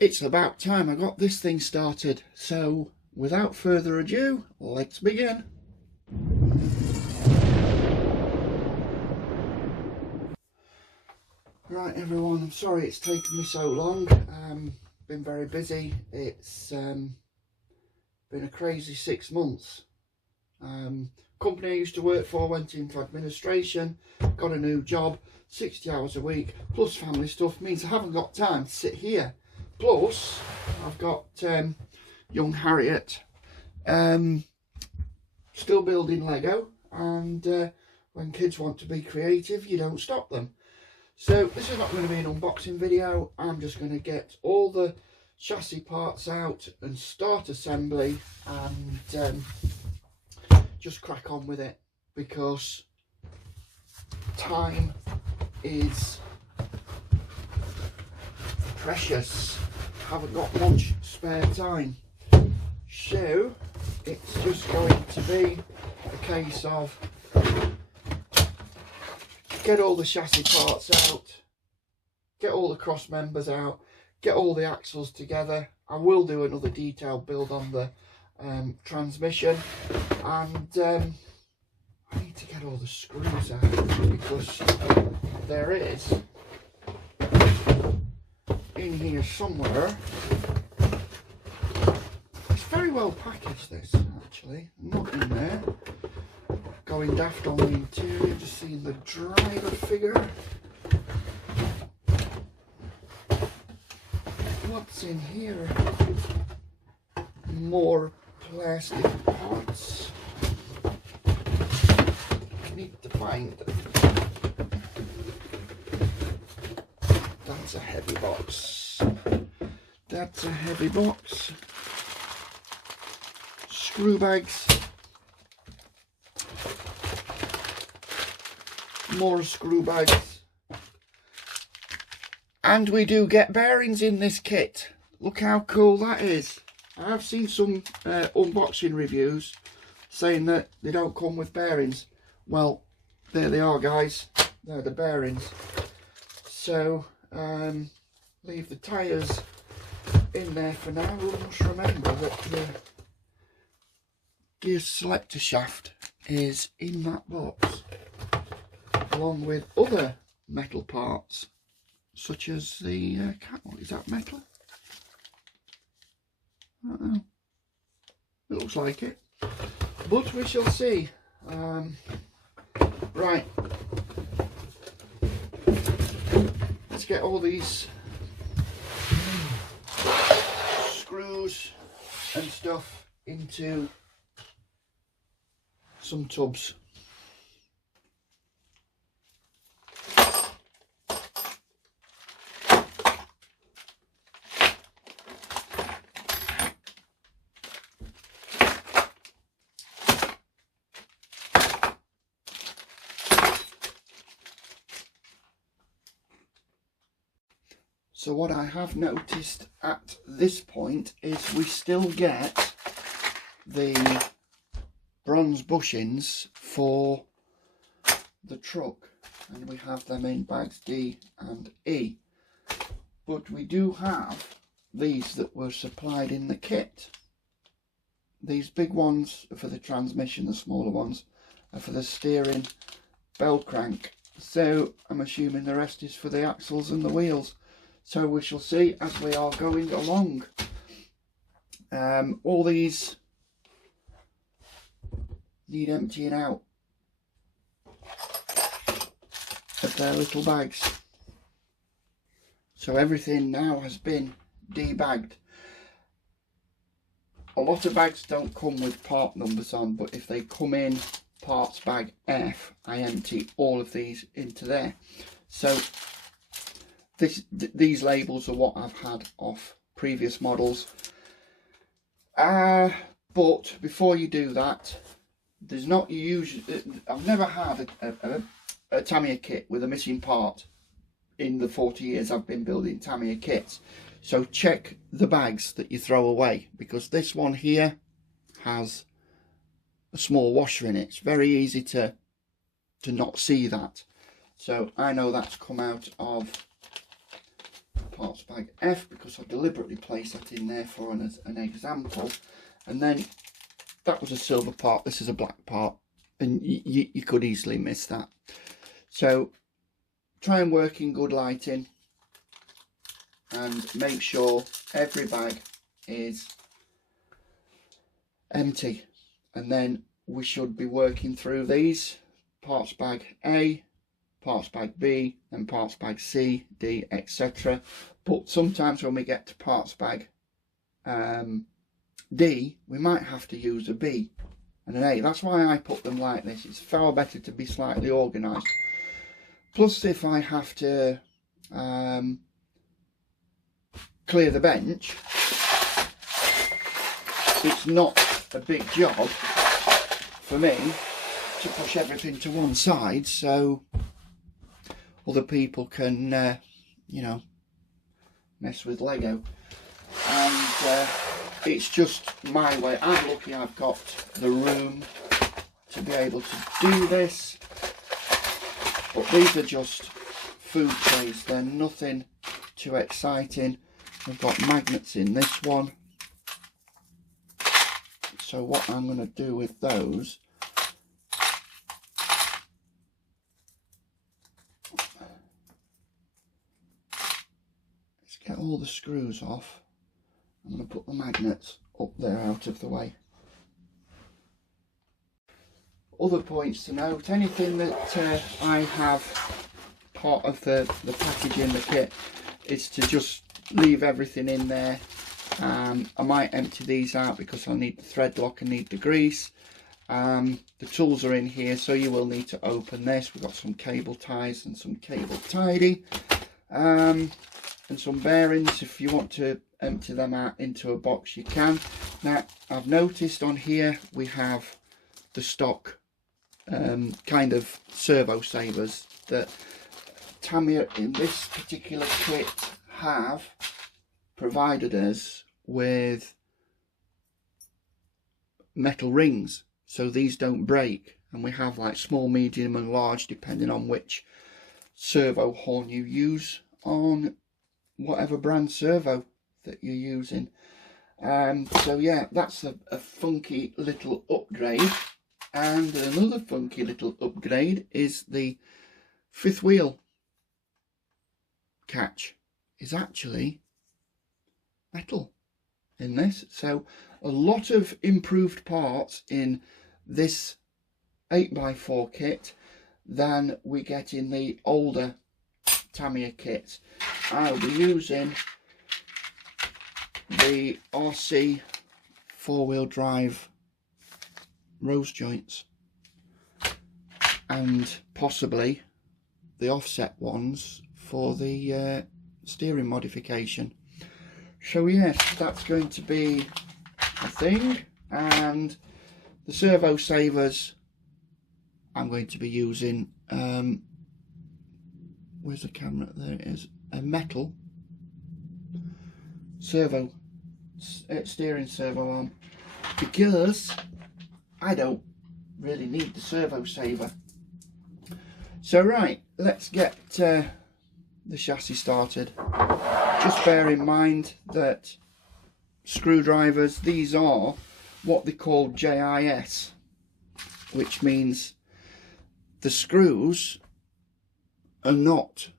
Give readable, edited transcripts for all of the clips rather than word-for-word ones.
it's about time I got this thing started. So without further ado, let's begin. Right everyone, I'm sorry it's taken me so long. Been very busy. It's been a crazy 6 months. Company I used to work for went into administration, got a new job, 60 hours a week, plus family stuff means I haven't got time to sit here. Plus, I've got young Harriet, still building Lego, and when kids want to be creative, you don't stop them. So this is not going to be an unboxing video. I'm just going to get all the chassis parts out and start assembly and just crack on with it, because time is precious. Haven't got much spare time, so it's just going to be a case of get all the chassis parts out, get all the cross members out, get all the axles together. I will do another detailed build on the transmission, and I need to get all the screws out, because there is in here somewhere. It's very well packaged, this, actually. Not in there. Going daft on the interior, just seeing the driver figure. What's in here? More plastic parts. Need to find them. That's a heavy box. That's a heavy box. Screw bags. More screw bags. And we do get bearings in this kit. Look how cool that is. I've seen some unboxing reviews saying that they don't come with bearings. Well, there they are, guys. They're the bearings. So leave the tyres in there for now. We must remember that the gear selector shaft is in that box, along with other metal parts, such as the catwalk. Is that metal? I don't know. It looks like it, but we shall see. Right, let's get all these screws and stuff into some tubs. So what I have noticed at this point is we still get the bronze bushings for the truck, and we have them in bags D and E. But we do have these that were supplied in the kit. These big ones are for the transmission, the smaller ones are for the steering, bell crank. So I'm assuming the rest is for the axles and the wheels. So we shall see as we are going along. All these need emptying out of their little bags. So everything now has been debagged. A lot of bags don't come with part numbers on, but if they come in parts bag F, I empty all of these into there. So these labels are what I've had off previous models. But before you do that, there's not usually, I've never had a Tamiya kit with a missing part in the 40 years I've been building Tamiya kits. So check the bags that you throw away, because this one here has a small washer in it. It's very easy to not see that. So I know that's come out of parts bag F, because I deliberately placed that in there for an example. And then that was a silver part, this is a black part, and you could easily miss that. So try and work in good lighting and make sure every bag is empty, and then we should be working through these: parts bag A, parts bag B, and parts bag C, D, etc. But sometimes when we get to parts bag D, we might have to use a B and an A. That's why I put them like this. It's far better to be slightly organised. Plus, if I have to clear the bench, it's not a big job for me to push everything to one side so other people can you know, mess with Lego. And it's just my way. I'm lucky I've got the room to be able to do this, but these are just food trays, they're nothing too exciting. I've got magnets in this one, so what I'm going to do with those, let's get all the screws off. I'm going to put the magnets up there out of the way. Other points to note: anything that I have part of the package in the kit is to just leave everything in there. I might empty these out because I'll need the thread lock and need the grease. The tools are in here, so you will need to open this. We've got some cable ties and some cable tidy, and some bearings. If you want to empty them out into a box, you can. Now, I've noticed on here we have the stock kind of servo savers that Tamiya in this particular kit have provided us with metal rings, so these don't break, and we have like small, medium and large depending on which servo horn you use on whatever brand servo that you're using. So yeah, that's a funky little upgrade. And another funky little upgrade is the fifth wheel catch is actually metal in this. So a lot of improved parts in this 8x4 kit than we get in the older Tamiya kits. I'll be using the RC four-wheel drive rose joints and possibly the offset ones for the steering modification. So yes, that's going to be a thing. And the servo savers I'm going to be using, where's the camera? There it is. A metal servo steering servo arm, because I don't really need the servo saver. So right, let's get the chassis started. Just bear in mind that screwdrivers, these are what they call JIS, which means the screws are not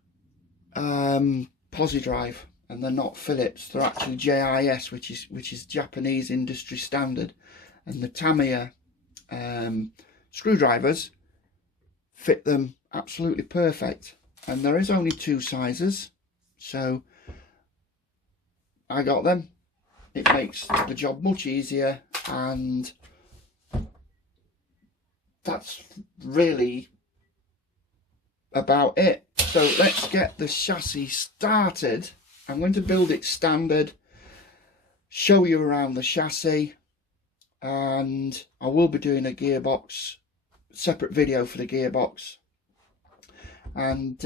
Pozidrive, and they're not Phillips. They're actually JIS, which is Japanese industry standard. And the Tamiya screwdrivers fit them absolutely perfect. And there is only two sizes, so I got them. It makes the job much easier, and that's really about it. So let's get the chassis started. I'm going to build it standard, show you around the chassis, and I will be doing a gearbox, separate video for the gearbox. And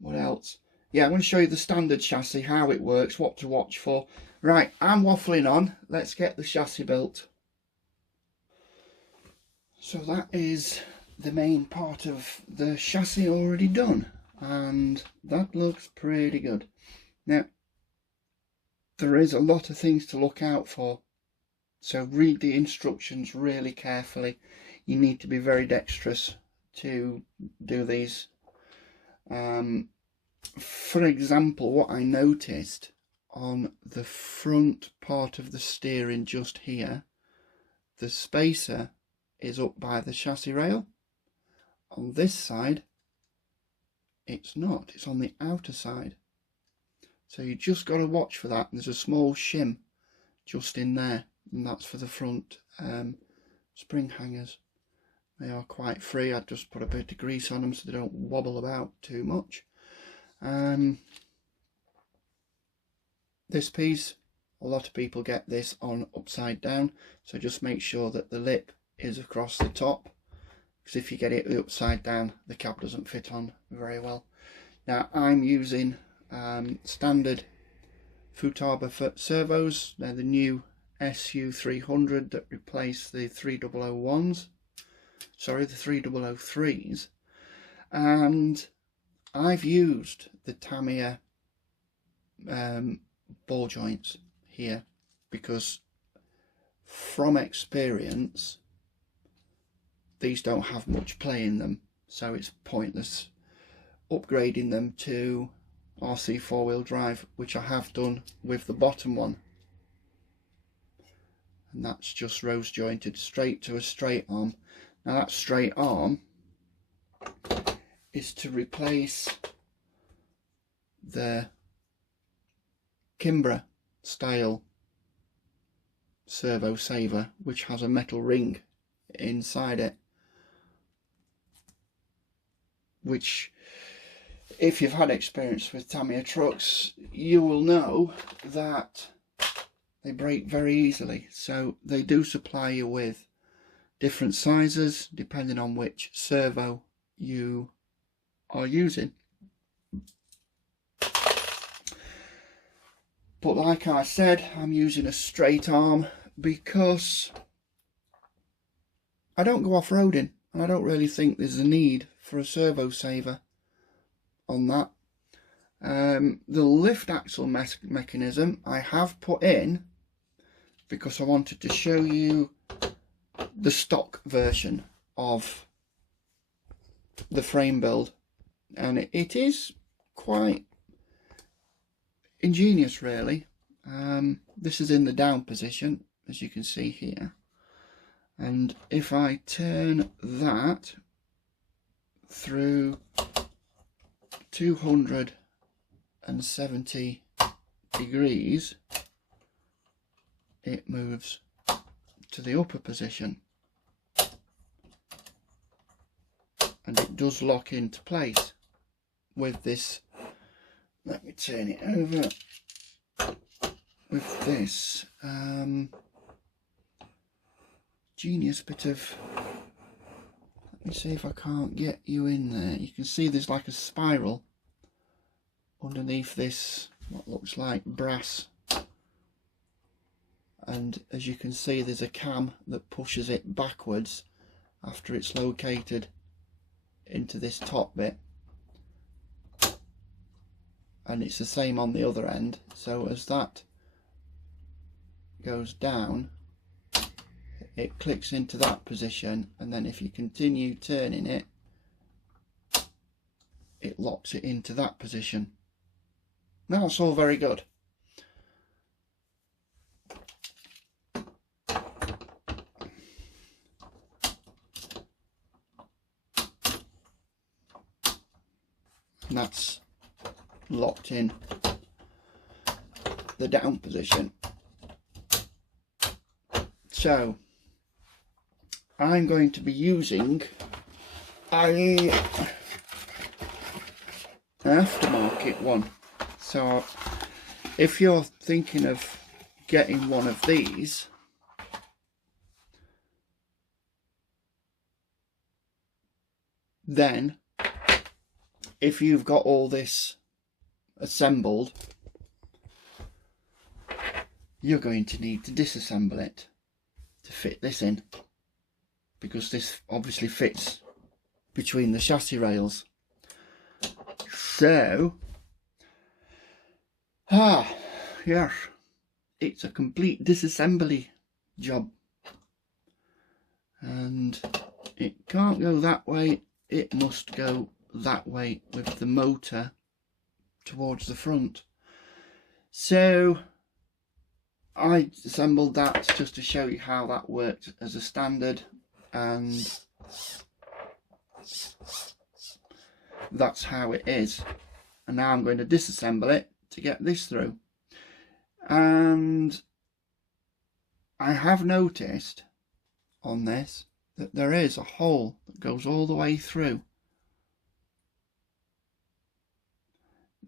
what else? Yeah, I'm going to show you the standard chassis, how it works, what to watch for. Right, I'm waffling on. Let's get the chassis built. So that is the main part of the chassis already done. and that looks pretty good. Now, there is a lot of things to look out for, so read the instructions really carefully. You need to be very dexterous to do these. For example, what I noticed on the front part of the steering just here, the spacer is up by the chassis rail. On this side it's not, it's on the outer side, so you just got to watch for that. There's a small shim just in there, and that's for the front spring hangers. They are quite free. I just put a bit of grease on them so they don't wobble about too much. This piece, a lot of people get this on upside down, so just make sure that the lip is across the top, because if you get it upside down the cab doesn't fit on very well. Now I'm using standard Futaba servos. They're the new SU300 that replace the 3001s, sorry, the 3003s, and I've used the Tamiya ball joints here because from experience these don't have much play in them, so it's pointless upgrading them to RC four-wheel drive, which I have done with the bottom one, and that's just rose jointed straight to a straight arm. Now that straight arm is to replace the Kimbra style servo saver, which has a metal ring inside it, which, if you've had experience with Tamiya trucks, you will know that they break very easily. So they do supply you with different sizes depending on which servo you are using. But like I said, I'm using a straight arm because I don't go off-roading, and I don't really think there's a need for a servo saver on that. The lift axle mechanism I have put in because I wanted to show you the stock version of the frame build, and it is quite ingenious really. This is in the down position, as you can see here, and if I turn that through 270 degrees, it moves to the upper position, and it does lock into place with this. Let me turn it over with this genius bit of, let me see if I can't get you in there. You can see there's like a spiral underneath this, what looks like brass, and as you can see there's a cam that pushes it backwards after it's located into this top bit, and it's the same on the other end. So as that goes down, it clicks into that position, and then if you continue turning it, it locks it into that position. Now that's all very good. And that's locked in the down position. So I'm going to be using an aftermarket one. So if you're thinking of getting one of these, then if you've got all this assembled, you're going to need to disassemble it to fit this in, because this obviously fits between the chassis rails. So, yes, it's a complete disassembly job. And it can't go that way, it must go that way with the motor towards the front. So I assembled that just to show you how that worked as a standard, and that's how it is. And now I'm going to disassemble it to get this through. And I have noticed on this that there is a hole that goes all the way through.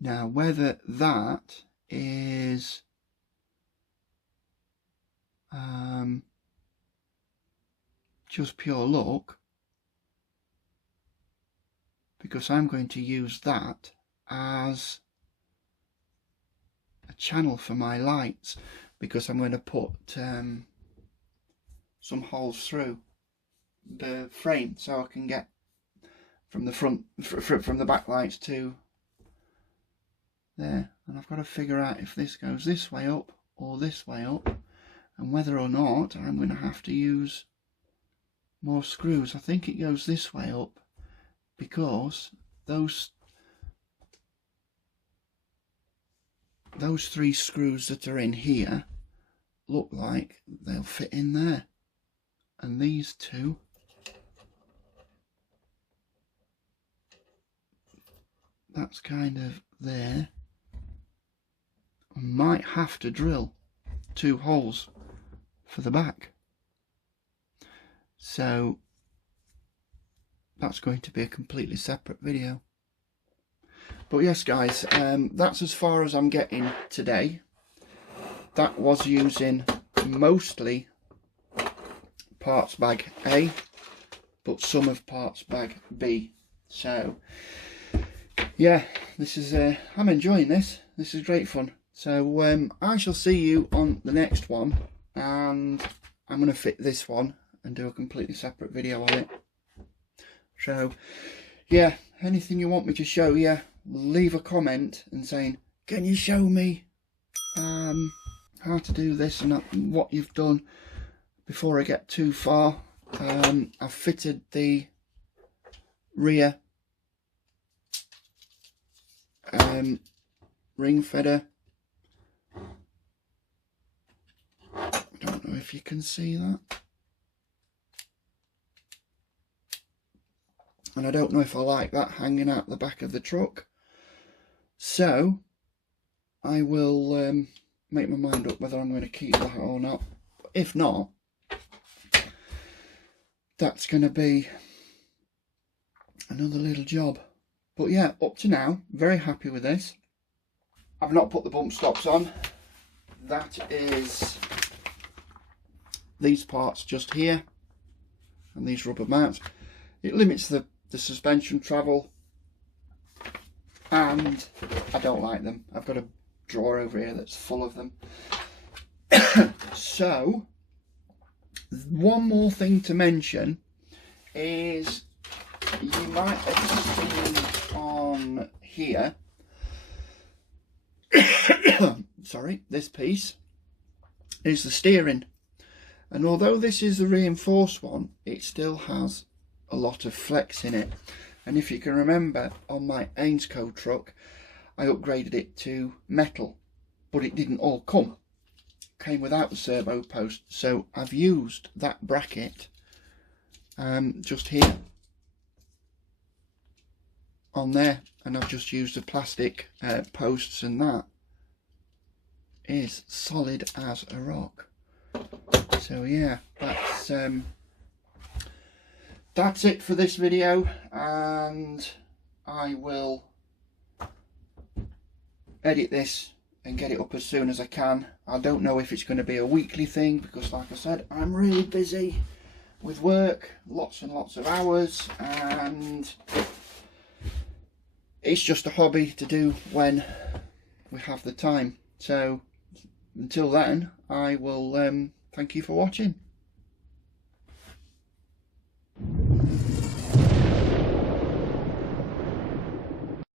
Now whether that is just pure luck, because I'm going to use that as a channel for my lights, because I'm going to put some holes through the frame so I can get from the front, from the back lights to there. And I've got to figure out if this goes this way up or this way up, and whether or not I'm going to have to use more screws. I think it goes this way up, because those 3 screws that are in here look like they'll fit in there, and these 2 that's kind of there. I might have to drill 2 holes for the back, so that's going to be a completely separate video. But yes guys, that's as far as I'm getting today. That was using mostly parts bag A, but some of parts bag B. So yeah, this is I'm enjoying this. This is great fun. So I shall see you on the next one, and I'm going to fit this one and do a completely separate video on it. So yeah, anything you want me to show you, leave a comment and saying, can you show me how to do this and what you've done before I get too far. I've fitted the rear ring feder. I don't know if you can see that, and I don't know if I like that hanging out the back of the truck, so I will make my mind up whether I'm going to keep that or not. If not, that's going to be another little job. But yeah, up to now, very happy with this. I've not put the bump stops on. That is these parts just here, and these rubber mounts. It limits the suspension travel, and I don't like them. I've got a drawer over here that's full of them. So one more thing to mention is, you might have seen on here sorry, this piece is the steering, and although this is the reinforced one, it still has a lot of flex in it. And if you can remember, on my Ainsco truck I upgraded it to metal, but it didn't all come. It came without the servo post, so I've used that bracket just here on there, and I've just used the plastic posts, and that is solid as a rock. So yeah, that's it for this video, and I will edit this and get it up as soon as I can. I don't know if it's going to be a weekly thing, because like I said, I'm really busy with work, lots and lots of hours, and it's just a hobby to do when we have the time. So until then, I will thank you for watching.